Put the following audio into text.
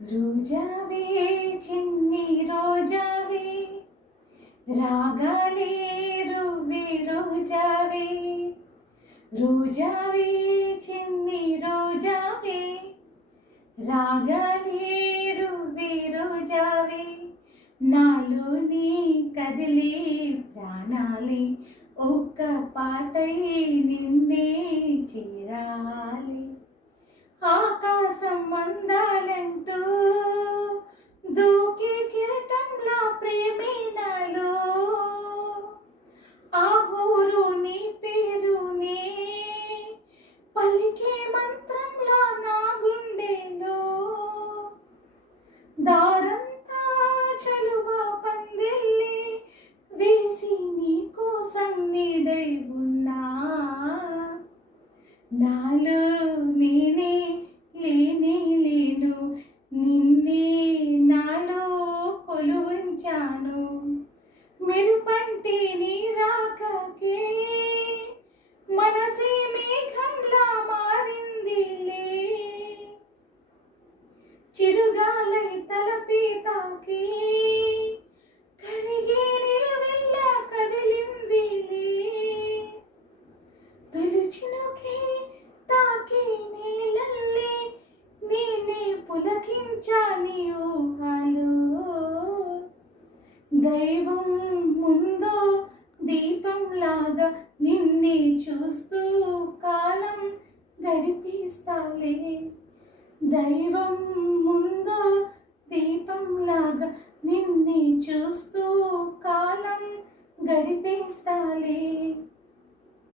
రోజావే చిన్ని రోజావే రాగాలే రువ్వే రోజావే రోజావే చిన్ని రోజావే రాగాలే రువ్వే రోజావే నాలోని కదిలే ప్రాణాలే ఒక్క పాటై నిన్నే చేరాలి ఆకాశం అందాలంటూ దూకే కిరటంలా ప్రేమే నాలో ఆ ఊరు నీ పేరునే పలికే మంత్రంలా నా గుండెలో దారంతా చలువా పందిళ్ళి వేసి నీ కోసం నీడై ఉన్నా నాలో నేనే లేనే లేను నిన్నే నాలో కొలువుంచాను మెరుపంటి నీ రాకకే మనసే మేఘంలా మారిందిలే చిరుగాలై తలపి తాకి కరిగే నిలువెల్లా కదిలిందిలే తొలిచినకే తాకి నీలల్లే నేనే పులకించాని ఊహలో దైవం ముందో దీపంలాగా నిన్నే చూస్తూ కాలం గడిపిస్తాలే దైవం ముందో దీపంలాగా నిన్నే చూస్తూ కాలం గడిపేస్తాలే